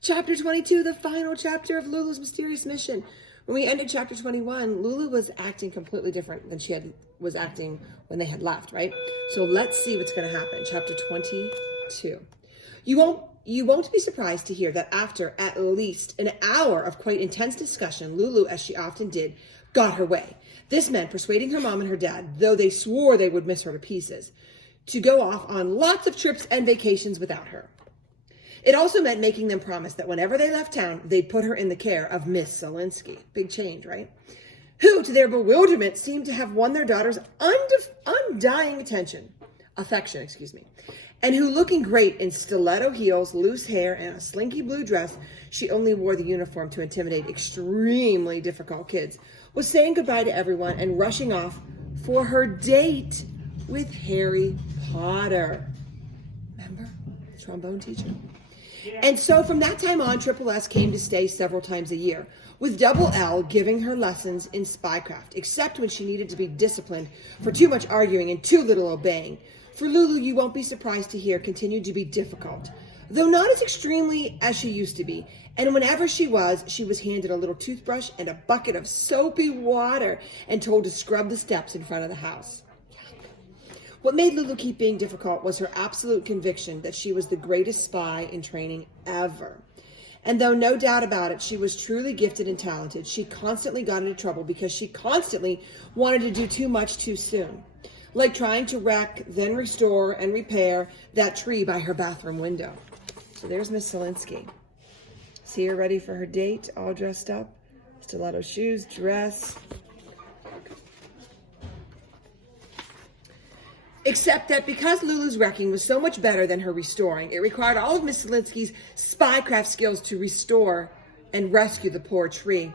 Chapter 22, the final chapter of Lulu's mysterious mission. When we ended chapter 21, Lulu was acting completely different than was acting when they had left, right? So let's see what's going to happen. Chapter 22. You won't be surprised to hear that after at least an hour of quite intense discussion, Lulu, as she often did, got her way. This meant persuading her mom and her dad, though they swore they would miss her to pieces, to go off on lots of trips and vacations without her. It also meant making them promise that whenever they left town, they'd put her in the care of Miss Selinski. Big change, right? Who, to their bewilderment, seemed to have won their daughter's undying affection, and who, looking great in stiletto heels, loose hair, and a slinky blue dress, she only wore the uniform to intimidate extremely difficult kids, was saying goodbye to everyone and rushing off for her date with Harry Potter. Remember? The trombone teacher. And so from that time on, Triple S came to stay several times a year, with Double L giving her lessons in spycraft, except when she needed to be disciplined for too much arguing and too little obeying. For Lulu, you won't be surprised to hear, continued to be difficult, though not as extremely as she used to be. And whenever she was handed a little toothbrush and a bucket of soapy water and told to scrub the steps in front of the house. What made Lulu keep being difficult was her absolute conviction that she was the greatest spy in training ever. And though no doubt about it, she was truly gifted and talented, she constantly got into trouble because she constantly wanted to do too much too soon. Like trying to wreck, then restore and repair that tree by her bathroom window. So there's Miss Selinski. See her ready for her date, all dressed up. Stiletto shoes, dress. Except that because Lulu's wrecking was so much better than her restoring, it required all of Miss Selinski's spycraft skills to restore and rescue the poor tree.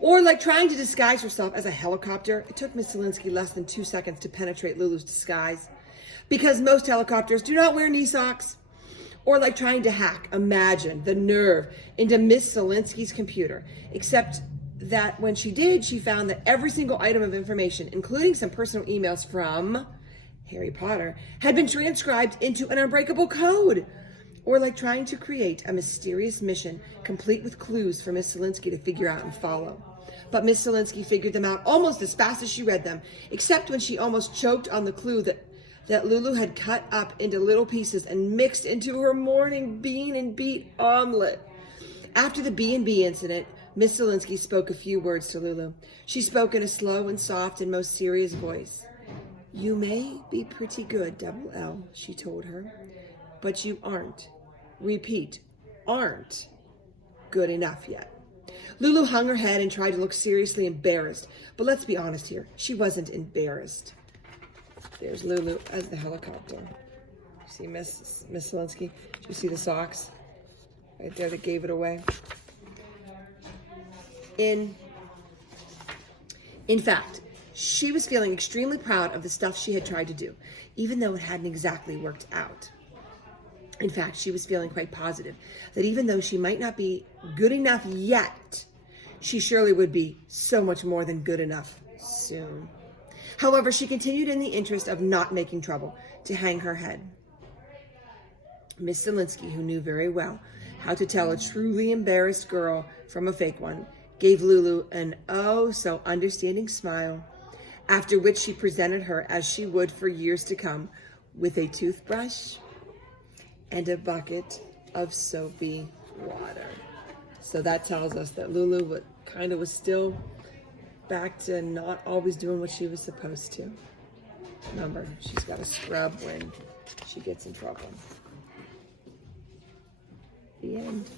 Or like trying to disguise herself as a helicopter, it took Miss Selinski less than 2 seconds to penetrate Lulu's disguise. Because most helicopters do not wear knee socks. Or like trying to hack, imagine the nerve, into Miss Selinski's computer. Except that when she did, she found that every single item of information, including some personal emails from Harry Potter, had been transcribed into an unbreakable code. Or like trying to create a mysterious mission complete with clues for Miss Selinski to figure out and follow. But Miss Selinski figured them out almost as fast as she read them, except when she almost choked on the clue that Lulu had cut up into little pieces and mixed into her morning bean and beet omelet. After the B&B incident, Miss Selinski spoke a few words to Lulu. She spoke in a slow and soft and most serious voice. "You may be pretty good, Double L," she told her, "but you aren't, repeat, aren't good enough yet." Lulu hung her head and tried to look seriously embarrassed, but let's be honest here, she wasn't embarrassed. There's Lulu as the helicopter. See Miss Selinski? Do you see the socks? Right there that gave it away. In fact, she was feeling extremely proud of the stuff she had tried to do, even though it hadn't exactly worked out. In fact, she was feeling quite positive that even though she might not be good enough yet, she surely would be so much more than good enough soon. However, she continued in the interest of not making trouble to hang her head. Miss Selinski, who knew very well how to tell a truly embarrassed girl from a fake one, gave Lulu an oh so understanding smile, after which she presented her, as she would for years to come, with a toothbrush and a bucket of soapy water. So that tells us that Lulu was still back to not always doing what she was supposed to. Remember, she's got to scrub when she gets in trouble. The end.